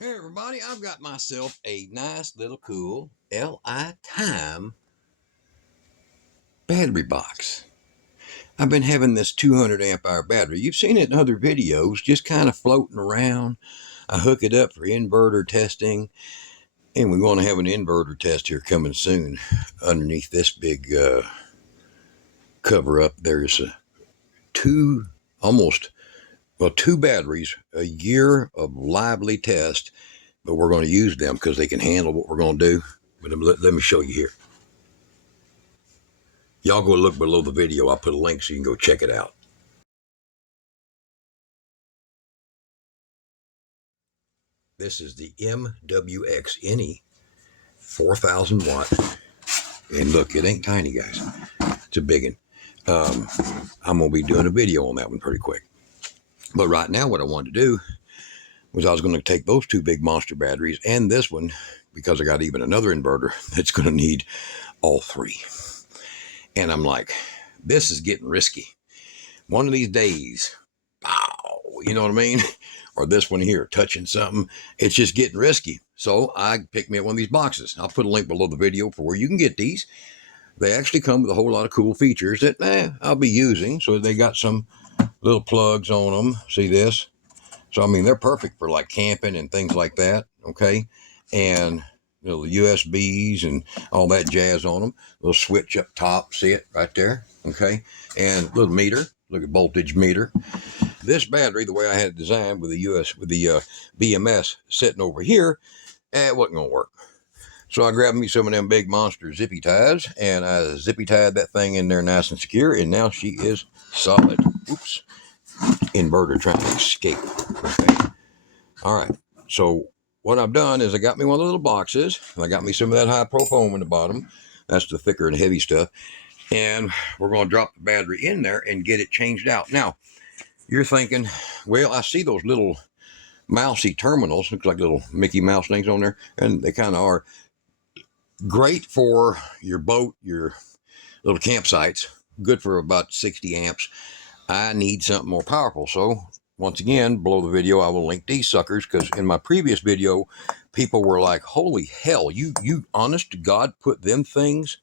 Hey everybody, I've got myself a nice little cool LiTime battery box. I've been having this 200 amp hour battery. You've seen it in other videos, just kind of floating around. I hook it up for inverter testing, and we want to have an inverter test here coming soon. Underneath this big cover up, there's two batteries, a year of lively test, but we're going to use them because they can handle what we're going to do. But let me show you here. Y'all go look below the video. I'll put a link so you can go check it out. This is the MWXNE 4,000 watt. And look, it ain't tiny, guys. It's a big one. I'm going to be doing a video on that one pretty quick. But right now, what I wanted to do was I was going to take those two big monster batteries and this one, because I got even another inverter that's going to need all three. And I'm like, this is getting risky. One of these days, pow, you know what I mean? Or this one here, touching something, it's just getting risky. So I picked me up one of these boxes. I'll put a link below the video for where you can get these. They actually come with a whole lot of cool features that I'll be using. So they got some little plugs on them. See this? So, I mean, they're perfect for like camping and things like that. Okay. And little USBs and all that jazz on them. Little switch up top. See it right there? Okay. And little meter. Look at voltage meter. This battery, the way I had it designed with the BMS sitting over here, it wasn't going to work. So I grabbed me some of them big monster zippy ties, and I zippy tied that thing in there nice and secure, and now she is solid. Oops. Inverter trying to escape. Okay. All right. So what I've done is I got me one of the little boxes, and I got me some of that high pro foam in the bottom. That's the thicker and heavy stuff. And we're going to drop the battery in there and get it changed out. Now, you're thinking, well, I see those little mousy terminals, look like little Mickey Mouse things on there, and they kind of are great for your boat, your little campsites, good for about 60 amps. I need something more powerful. So once again, below the video, I will link these suckers, because in my previous video, people were like, holy hell, you honest to God put them things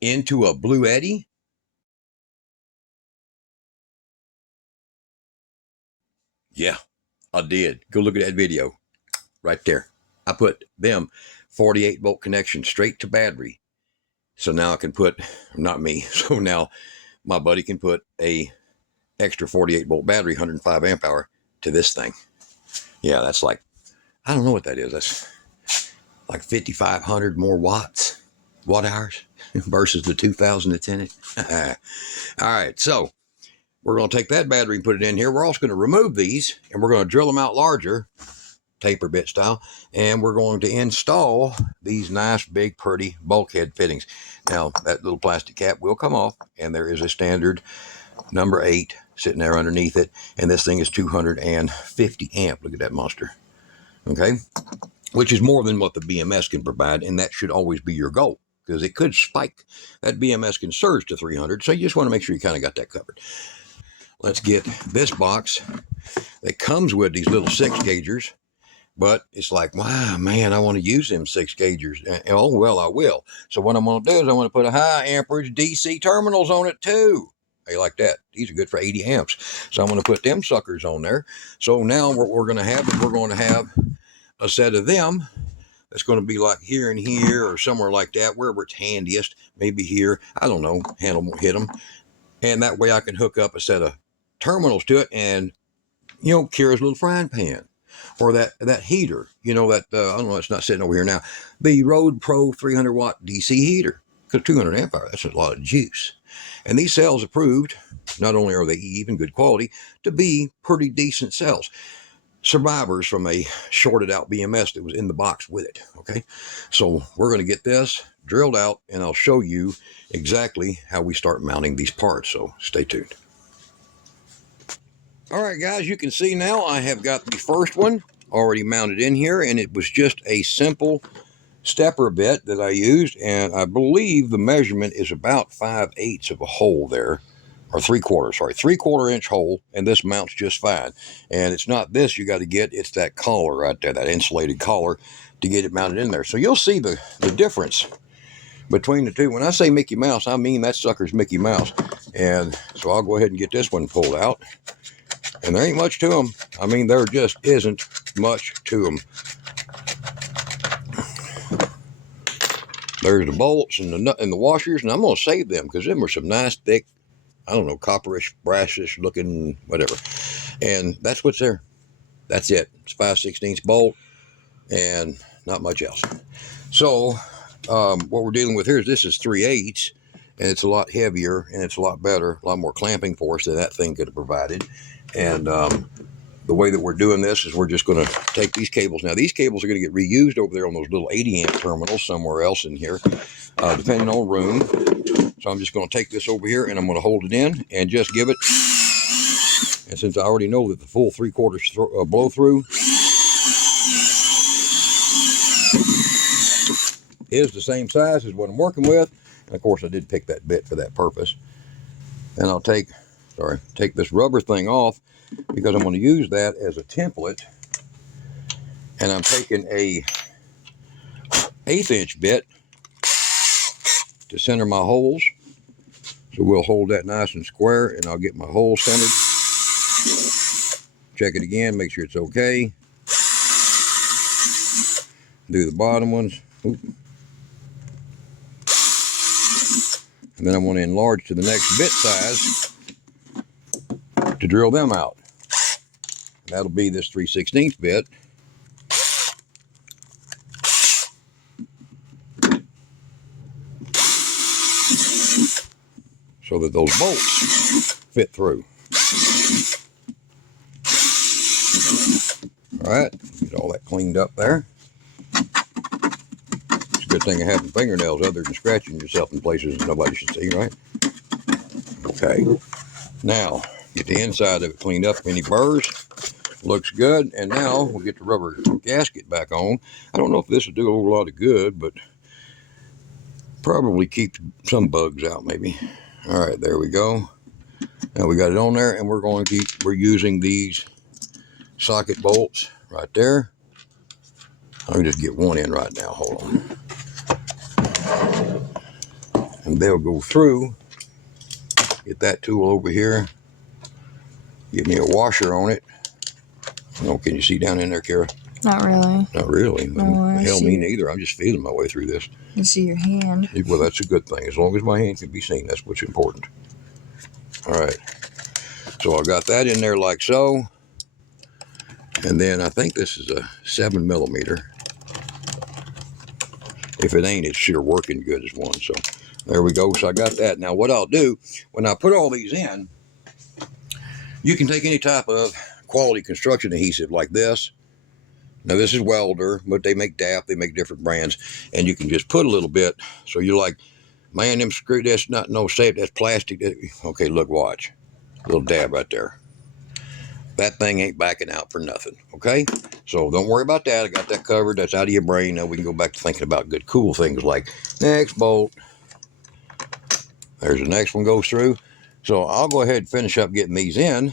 into a Blue Eddy? Yeah, I did. Go look at that video right there. I put them 48 volt connection straight to battery. So now I can put, not me, so now my buddy can put a extra 48 volt battery, 105 amp hour to this thing. Yeah, that's like, I don't know what that is. That's like 5,500 more watt hours versus the 2,000 that's in it. All right, so we're going to take that battery and put it in here. We're also going to remove these, and we're going to drill them out larger, taper bit style, and we're going to install these nice big pretty bulkhead fittings. Now that little plastic cap will come off, and there is a standard number 8 sitting there underneath it, and this thing is 250 amp. Look at that monster. Okay, which is more than what the BMS can provide, and that should always be your goal, because it could spike. That BMS can surge to 300, so you just want to make sure you kind of got that covered. Let's get this box that comes with these little 6-gaugers. But it's like, wow, man, I want to use them 6-gaugers. Oh, well, I will. So what I'm going to do is I want to put a high amperage DC terminals on it too. Hey, like that. These are good for 80 amps. So I'm going to put them suckers on there. So now what we're going to have is we're going to have a set of them that's going to be like here and here or somewhere like that, wherever it's handiest. Maybe here. I don't know. Handle won't hit them. And that way I can hook up a set of terminals to it and, Kira's little frying pan. Or that heater, that, I don't know, it's not sitting over here now. The Rode Pro 300 watt DC heater, because 200 amp hour, that's a lot of juice. And these cells approved, not only are they even good quality, to be pretty decent cells. Survivors from a shorted out BMS that was in the box with it, okay? So we're going to get this drilled out, and I'll show you exactly how we start mounting these parts, so stay tuned. All right, guys, you can see now I have got the first one already mounted in here, and it was just a simple stepper bit that I used, and I believe the measurement is about 5/8 of a hole there. or 3/4, sorry, 3/4 inch hole, and this mounts just fine. And it's not this you got to get, it's that collar right there, that insulated collar to get it mounted in there. So you'll see the difference between the two. When I say Mickey Mouse, I mean that sucker's Mickey Mouse. And so I'll go ahead and get this one pulled out. And there ain't much to them. I mean, there just isn't much to them. There's the bolts and the nut and the washers, and I'm going to save them because them are some nice, thick, I don't know, copperish, brassish looking, whatever. And that's what's there. That's it. It's 5/16 bolt and not much else. So what we're dealing with here is this is 3/8, and it's a lot heavier, and it's a lot better, a lot more clamping force than that thing could have provided. And the way that we're doing this is we're just going to take these cables. Now, these cables are going to get reused over there on those little 80 amp terminals somewhere else in here, depending on room. So I'm just going to take this over here and I'm going to hold it in and just give it. And since I already know that the full 3/4 blow through is the same size as what I'm working with. And of course, I did pick that bit for that purpose. And I'll take this rubber thing off because I'm going to use that as a template. And I'm taking a 1/8 inch bit to center my holes. So we'll hold that nice and square, and I'll get my hole centered. Check it again, make sure it's okay. Do the bottom ones. Oop. And then I want to enlarge to the next bit size to drill them out. That'll be this 3/16 bit. So that those bolts fit through. All right, get all that cleaned up there. It's a good thing of having fingernails other than scratching yourself in places that nobody should see, right? Okay, now get the inside of it cleaned up. Any burrs, looks good. And now we'll get the rubber gasket back on. I don't know if this will do a whole lot of good, but probably keep some bugs out maybe. All right, there we go. Now we got it on there, and we're using these socket bolts right there. Let me just get one in right now. Hold on. And they'll go through. Get that tool over here. Give me a washer on it. Oh, can you see down in there, Kara? Not really. Not really. No, hell, me neither. I'm just feeling my way through this. You see your hand. Well, that's a good thing. As long as my hand can be seen, that's what's important. All right. So I got that in there like so. And then I think this is a 7mm. If it ain't, it's sure working good as one. So there we go. So I got that. Now what I'll do, when I put all these in, you can take any type of quality construction adhesive like this. Now this is Welder, but they make DAP, they make different brands, and you can just put a little bit. So you're like, man, them screw, that's not no safe, that's plastic. Okay, look, watch. A little dab right there. That thing ain't backing out for nothing, okay? So don't worry about that. I got that covered. That's out of your brain. Now we can go back to thinking about good, cool things like next bolt. There's the next one goes through. So I'll go ahead and finish up getting these in.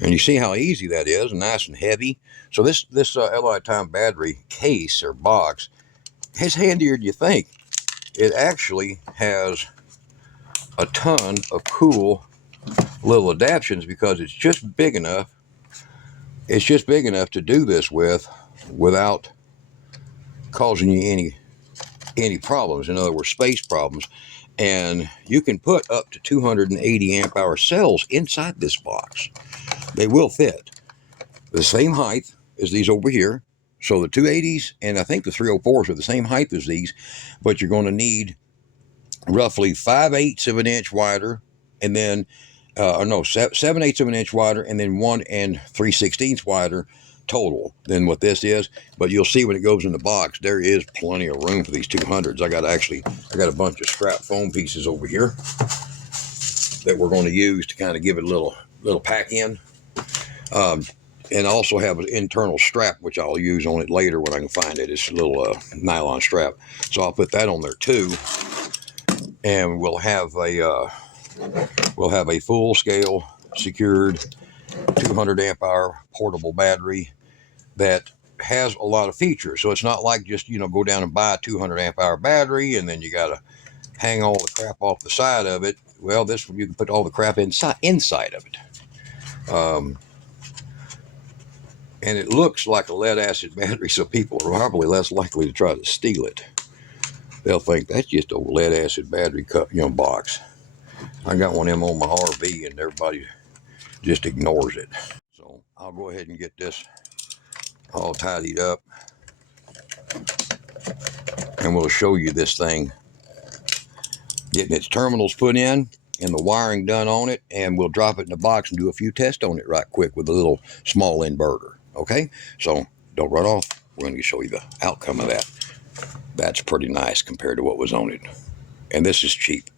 And you see how easy that is, nice and heavy. So this LiTime battery case or box is handier than you think. It actually has a ton of cool little adaptions because it's just big enough. It's just big enough to do this with without causing you any problems. In other words, space problems. And you can put up to 280 amp hour cells inside this box. They will fit the same height as these over here. So the 280s and I think the 304s are the same height as these, but you're going to need roughly 5/8 of an inch wider, and then, 7/8 of an inch wider, and then 1 3/16 wider total than what this is. But you'll see when it goes in the box, there is plenty of room for these 200s. I got a bunch of scrap foam pieces over here that we're going to use to kind of give it a little pack in. And I also have an internal strap, which I'll use on it later when I can find it. It's a little nylon strap. So I'll put that on there too. And we'll have a we'll have a full-scale secured 200 amp hour portable battery that has a lot of features. So it's not like just, you know, go down and buy a 200 amp hour battery and then you got to hang all the crap off the side of it. Well, this one, you can put all the crap inside of it. And it looks like a lead acid battery, so people are probably less likely to try to steal it. They'll think that's just a lead acid battery box. I got one of them on my RV and everybody just ignores it. So I'll go ahead and get this all tidied up, and we'll show you this thing getting its terminals put in and the wiring done on it, and we'll drop it in the box and do a few tests on it right quick with a little small inverter. Okay, so don't run off. We're going to show you the outcome of that. That's pretty nice compared to what was on it. And this is cheap.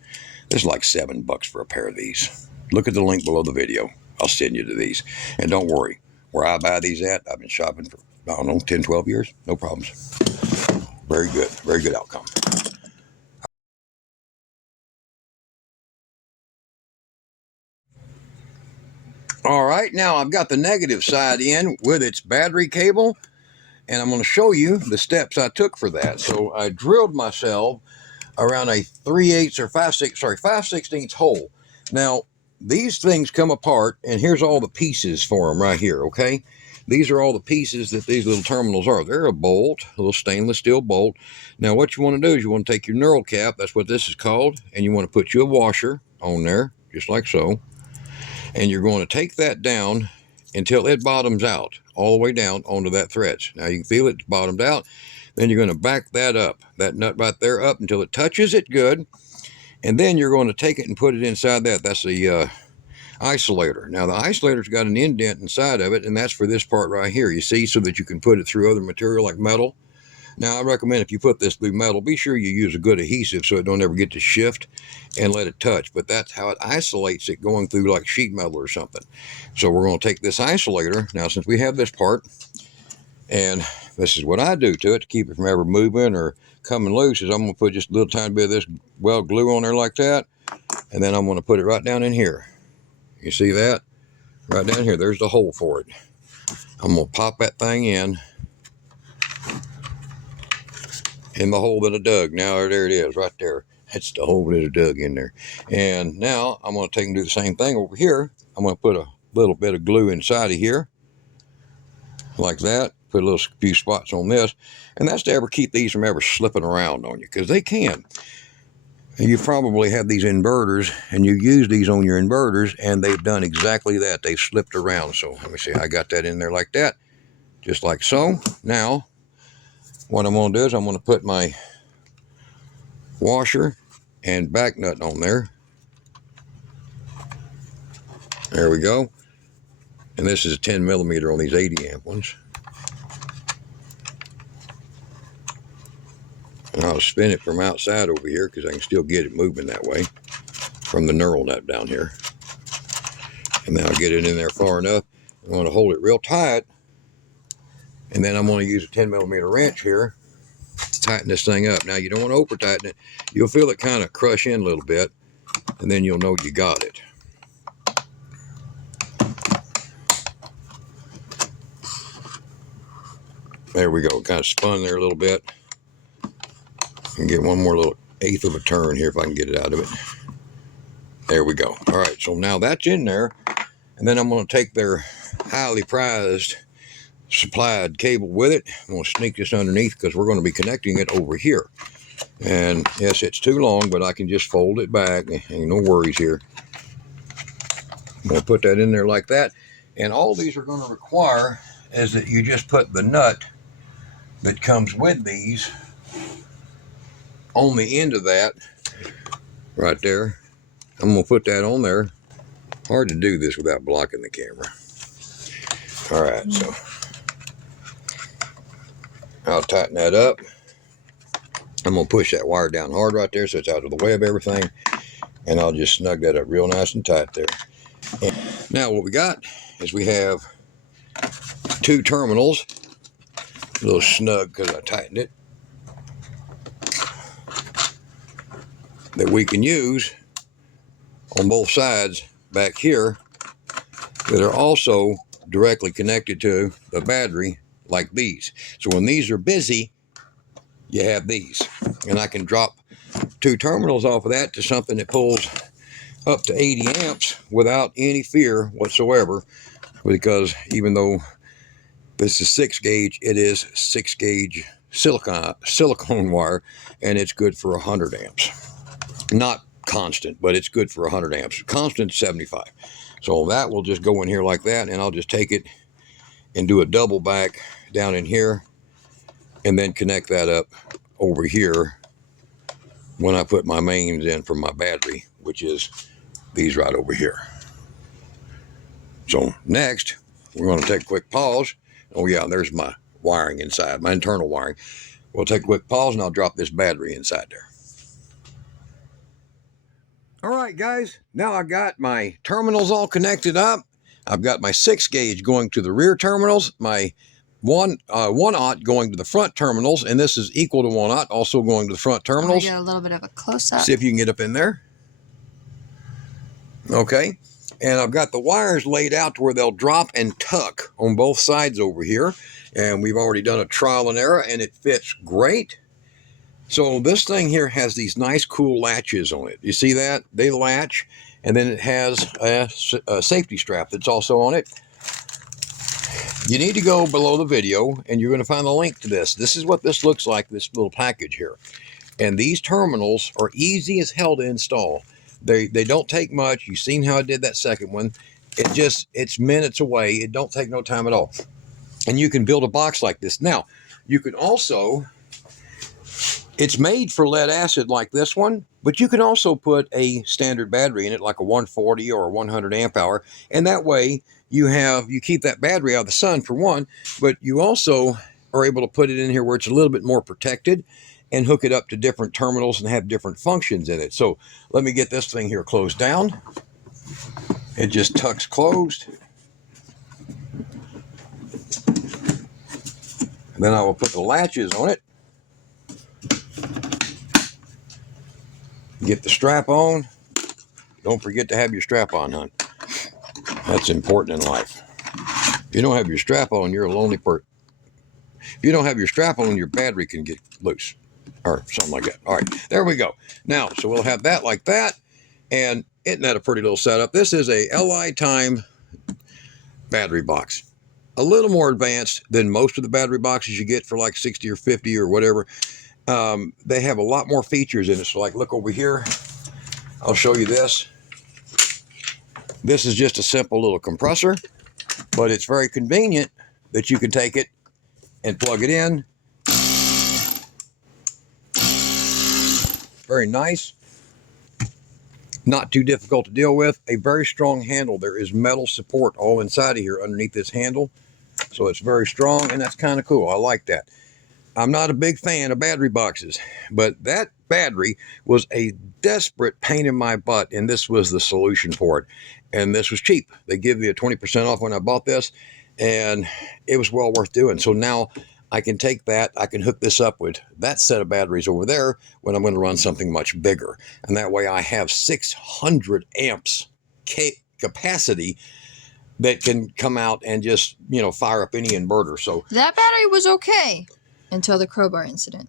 This is like $7 for a pair of these. Look at the link below the video. I'll send you to these. And don't worry, where I buy these at, I've been shopping for, I don't know, 10, 12 years. No problems. Very good outcome. All right, now I've got the negative side in with its battery cable, and I'm going to show you the steps I took for that. So I drilled myself around a 3/8 or 5/16 hole. Now, these things come apart, and here's all the pieces for them right here, okay? These are all the pieces that these little terminals are. They're a bolt, a little stainless steel bolt. Now, what you want to do is you want to take your knurl cap, that's what this is called, and you want to put you a washer on there, just like so. And you're going to take that down until it bottoms out, all the way down onto that threads. Now, you can feel it bottomed out. Then you're going to back that up, that nut right there up until it touches it good. And then you're going to take it and put it inside that. That's the isolator. Now, the isolator's got an indent inside of it, and that's for this part right here, you see, so that you can put it through other material like metal. Now, I recommend if you put this through metal, be sure you use a good adhesive so it don't ever get to shift and let it touch. But that's how it isolates it going through like sheet metal or something. So we're going to take this isolator. Now, since we have this part, and this is what I do to it to keep it from ever moving or coming loose, is I'm going to put just a little tiny bit of this weld glue on there like that. And then I'm going to put it right down in here. You see that? Right down here. There's the hole for it. I'm going to pop that thing in the hole that I dug. Now there it is right there. That's the hole that I dug in there. And now I'm going to take and do the same thing over here. I'm going to put a little bit of glue inside of here like that. Put a few spots on this. And that's to ever keep these from ever slipping around on you, because they can. And you probably have these inverters and you use these on your inverters, and they've done exactly that. They've slipped around. So let me see. I got that in there like that, just like so. Now, what I'm going to do is I'm going to put my washer and back nut on there. There we go. And this is a 10 millimeter on these 80 amp ones. And I'll spin it from outside over here because I can still get it moving that way from the knurl nut down here. And then I'll get it in there far enough. I'm going to hold it real tight. And then I'm going to use a 10 millimeter wrench here to tighten this thing up. Now, you don't want to over tighten it. You'll feel it kind of crush in a little bit, and then you'll know you got it. There we go. Kind of spun there a little bit. And get one more little eighth of a turn here if I can get it out of it. There we go. All right, so now that's in there. And then I'm going to take their highly prized supplied cable with it. I'm going to sneak this underneath because we're going to be connecting it over here. And yes, it's too long, but I can just fold it back. Ain't no worries here. I'm going to put that in there like that. And all these are going to require is that you just put the nut that comes with these on the end of that right there. I'm going to put that on there. Hard to do this without blocking the camera. All right, so I'll tighten that up. I'm going to push that wire down hard right there so it's out of the way of everything. And I'll just snug that up real nice and tight there. And now what we got is we have two terminals. A little snug because I tightened it. That we can use on both sides back here that are also directly connected to the battery like these. So when these are busy, you have these. And I can drop 2 terminals off of that to something that pulls up to 80 amps without any fear whatsoever, because even though this is 6 gauge, it is 6 gauge silicone wire, and it's good for 100 amps. Not constant, but it's good for 100 amps. Constant 75. So that will just go in here like that, and I'll just take it and do a double back down in here, and then connect that up over here when I put my mains in for my battery, which is these right over here. So next, we're going to take a quick pause. Oh yeah, there's my wiring inside, my internal wiring. We'll take a quick pause, and I'll drop this battery inside there. All right, guys, now I got my terminals all connected up. I've got my 6 gauge going to the rear terminals, my 1/0 going to the front terminals, and this is equal to 1/0 also going to the front terminals. Get a little bit of a close-up. See if you can get up in there. Okay, and I've got the wires laid out to where they'll drop and tuck on both sides over here, and we've already done a trial and error, and it fits great. So this thing here has these nice cool latches on it. You see that? They latch, and then it has a safety strap that's also on it. You need to go below the video, and you're going to find the link to this. This is what this looks like, this little package here. And these terminals are easy as hell to install. They don't take much. You've seen how I did that second one. It's minutes away. It don't take no time at all. And you can build a box like this. Now, you can also... It's made for lead acid like this one, but you can also put a standard battery in it, like a 140 or a 100 amp hour, and that way you keep that battery out of the sun for one, but you also are able to put it in here where it's a little bit more protected and hook it up to different terminals and have different functions in it. So let me get this thing here closed down. It just tucks closed. And then I will put the latches on it. Get the strap on. Don't forget to have your strap on, hon. That's important in life. If you don't have your strap on, you're a lonely person. If you don't have your strap on, your battery can get loose or something like that. All right, there we go. Now, so we'll have that like that. And isn't that a pretty little setup? This is a LiTime battery box. A little more advanced than most of the battery boxes you get for like 60 or 50 or whatever. They have a lot more features in it. So like, look over here. I'll show you this. This is just a simple little compressor, but it's very convenient that you can take it and plug it in. Very nice. Not too difficult to deal with. A very strong handle. There is metal support all inside of here underneath this handle. So it's very strong, and that's kind of cool. I like that. I'm not a big fan of battery boxes, but that battery was a desperate pain in my butt, and this was the solution for it. And this was cheap. They give you a 20% off when I bought this, and it was well worth doing. So now I can take that, I can hook this up with that set of batteries over there when I'm going to run something much bigger. And that way I have 600 amps capacity that can come out and just, fire up any inverter. So that battery was okay until the crowbar incident.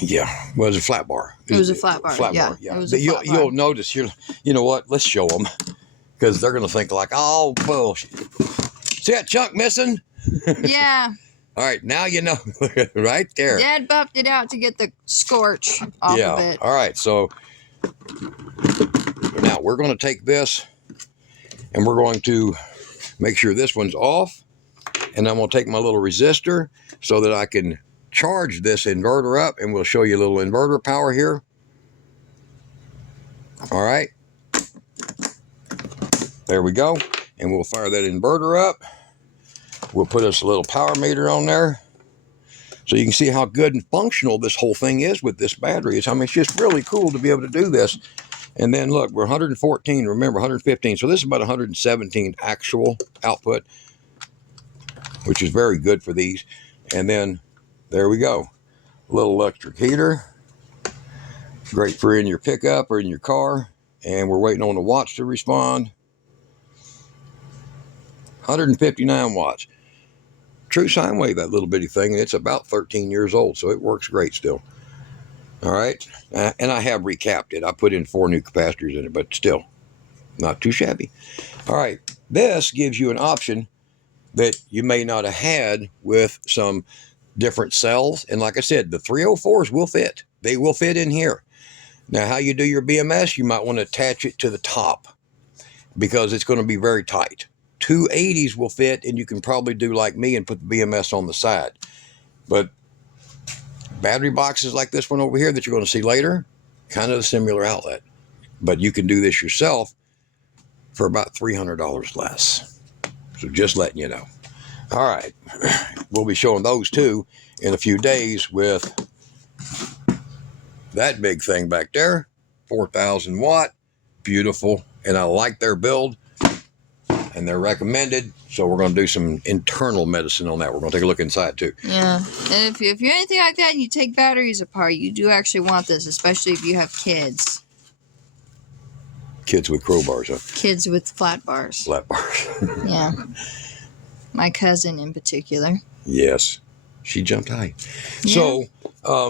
Yeah, well, it was a flat bar. It was a flat bar. Yeah. It was a flat bar. You'll notice here. You know what? Let's show them, because they're going to think like, oh, bullshit. See that chunk missing? Yeah. All right, now you know. Right there. Dad buffed it out to get the scorch off of it. All right, so now we're going to take this and we're going to make sure this one's off. And I'm going to take my little resistor so that I can charge this inverter up, and we'll show you a little inverter power here. All right. There we go. And we'll fire that inverter up. We'll put us a little power meter on there, so you can see how good and functional this whole thing is with this battery. I mean, it's just really cool to be able to do this. And then look, we're 114, remember 115. So this is about 117 actual output, which is very good for these. And then there we go. A little electric heater. Great for in your pickup or in your car. And we're waiting on the watts to respond. 159 watts. True sine wave, that little bitty thing. It's about 13 years old, so it works great still. All right. And I have recapped it. I put in 4 new capacitors in it, but still not too shabby. All right. This gives you an option that you may not have had with some different cells. And like I said, the 304s will fit. They will fit in here. Now, how you do your BMS, you might want to attach it to the top because it's going to be very tight. 280s will fit, and you can probably do like me and put the BMS on the side. But battery boxes like this one over here that you're going to see later, kind of a similar outlet. But you can do this yourself for about $300 less. So just letting you know. All right. We'll be showing those too in a few days with that big thing back there. 4,000 watt. Beautiful. And I like their build. And they're recommended. So we're going to do some internal medicine on that. We're going to take a look inside too. Yeah. And if you're anything like that and you take batteries apart, you do actually want this, especially if you have kids. Kids with crowbars, huh? Kids with flat bars. Flat bars. Yeah. My cousin in particular. Yes. She jumped high. Yeah. So,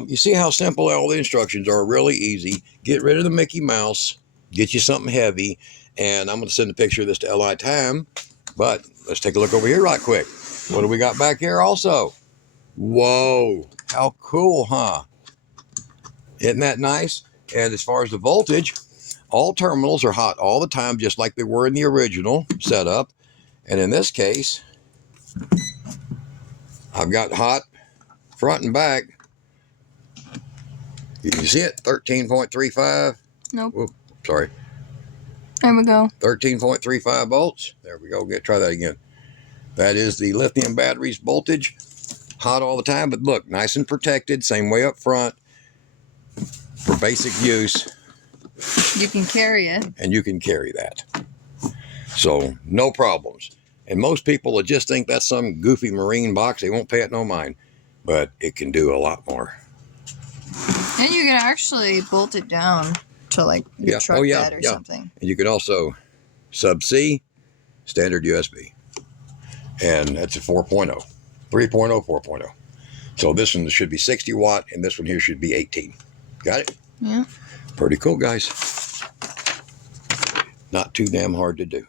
you see how simple all the instructions are. Really easy. Get rid of the Mickey Mouse. Get you something heavy. And I'm going to send a picture of this to LiTime. But let's take a look over here right quick. What do we got back here also? Whoa. How cool, huh? Isn't that nice? And as far as the voltage, all terminals are hot all the time, just like they were in the original setup. And in this case, I've got hot front and back. You can see it, 13.35. Nope. Whoop, sorry. There we go. 13.35 volts. There we go. Try that again. That is the lithium battery's voltage. Hot all the time, but look, nice and protected. Same way up front for basic use. You can carry it. And you can carry that. So no problems. And most people will just think that's some goofy marine box. They won't pay it no mind. But it can do a lot more. And you can actually bolt it down to like your truck bed or something. And you can also sub-C, standard USB. And that's a 4.0. 3.0, 4.0. So this one should be 60 watt, and this one here should be 18. Got it? Yeah. Pretty cool, guys. Not too damn hard to do.